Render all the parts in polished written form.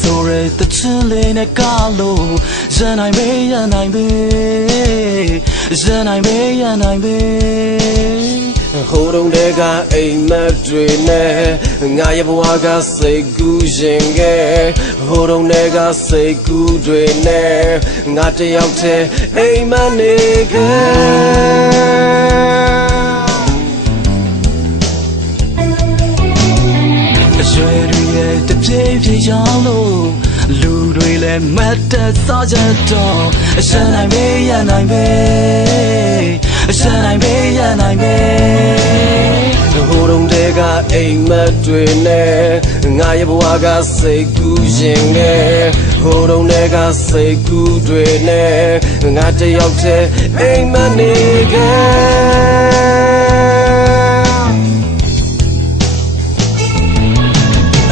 ဆိုရတဲ့ချင်းလေးနဲ့ကားလို့ရနိုင်မေးရနိုင်မေးရနိုင်မေးရနိုင်မေးဟိုတုန်းတည်းကအိမ်မက်တွေနဲ့ငါရဲ့ဘဝကစိတ်ကူးရင်ခဲ့ဟိုတုန်းတည်းကစိတ်ကူးတွေနဲ့ငါတယောက်တည်းအိမ်မက်နေခဲ့ရွှေတွေရဲ့တပြေးပြေးရောင်းလို့လူတွေလည်းမတ်တက်စားကြတော့အရှမ်းနိုင်မေးရနိုင်မေးအရှမ်းနိုင်မေးရနိုင်မေးဟိုတုန်းတည်းကအိမ်မက်တွေနဲ့ငါရဲ့ဘဝကစိတ်ကူးရင်ငယ်ဟိုတုန်းတည်းကစိတ်ကူးတွေနဲ့ငါတယောက်တည်းအိမ်မက်နေခဲ့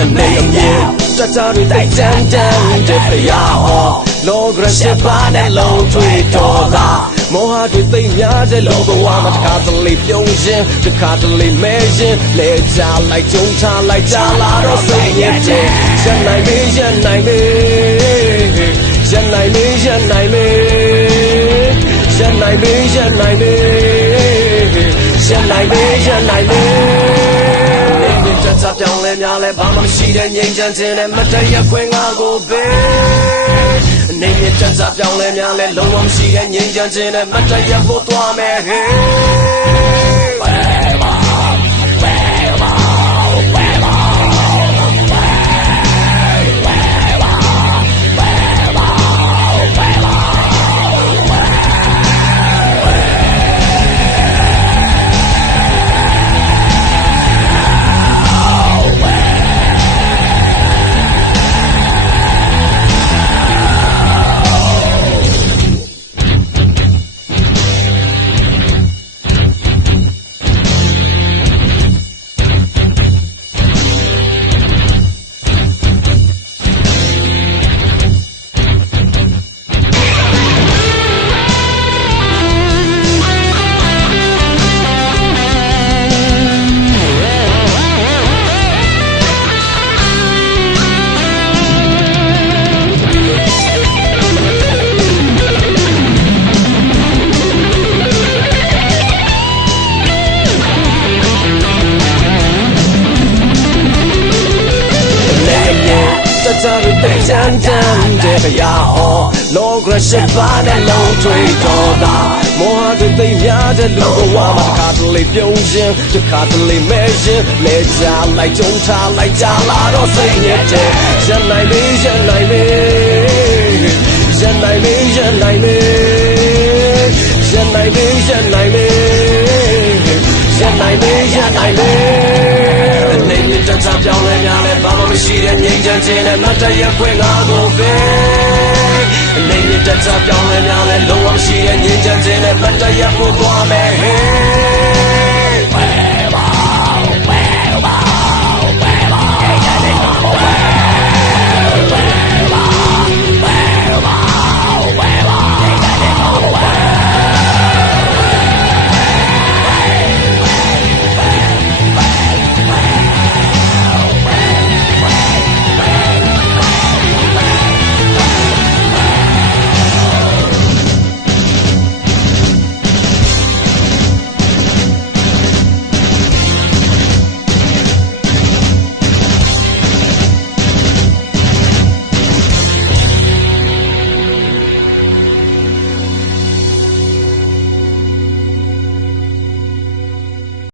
အနေနဲ့တချာတွေတိုက်တန်းတန်းတဲ့ဖျားဟောလောကရရှိပါနဲ့လုံးထွေတော်သာမောဟတွေသိမ့်များတဲ့လောကဝါမှာတစ်ခါတလေပြုံးရင်တစ်ခါတလေမဲရင်လဲချလိုက်ကြုံချလိုက်ကြလာတော့စိတ်ညစ်တယ်ရနိုင်မေးရနိုင်မေးရနိုင်မေးရနိုင်မေးရနိုင်မေးရနိုင်မေးရနိုင်မေးရနိုင်မေးတပြောင်းလဲများလဲဘာမှမရှိတဲ့ငြိမ်းချမ်းခြင်းနဲ့မတရားခွင့်ငါကိုပေးအနေနဲ့တပြောင်းလဲများလဲလုံးဝမရှိတဲ့ငြိမ်းချမ်းခြင်းနဲ့မတရားဖို့သွားမယ်ဟေးတချာတွေတိုက်တန်းတန်းတဲ့ဖျားဟောလောကရရှိပါနဲ့လုံးထွေတော်သာမောဟတွေသိမ့်များတဲ့လူဘဝမှာတစ်ခါတလေပြုံးရင်တစ်ခါတလေမဲရင်လဲချလိုက်ကြုံချလိုက်ကြလာတော့စိတ်ညစ်တယ်ရနိုင်မေးရနိုင်မေးရနိုင်မေးရနိုင်မေးရနိုင်မေးရနိုင်မေးရနိုင်မေးရနိုင်မေးအနေနဲ့တချာပြောင်းလဲများလဲဘာမှမရှိတဲ့ငြိမ်းချမ်းခြင်းနဲ့မတရားခွင့်ငါကိုပေးအနေနဲ့တချာပြောင်းလဲများလဲလုံးဝမရှိတဲ့ငြိမ်းချမ်းခြင်းနဲ့မတရားဖို့သွားမယ်ဟေး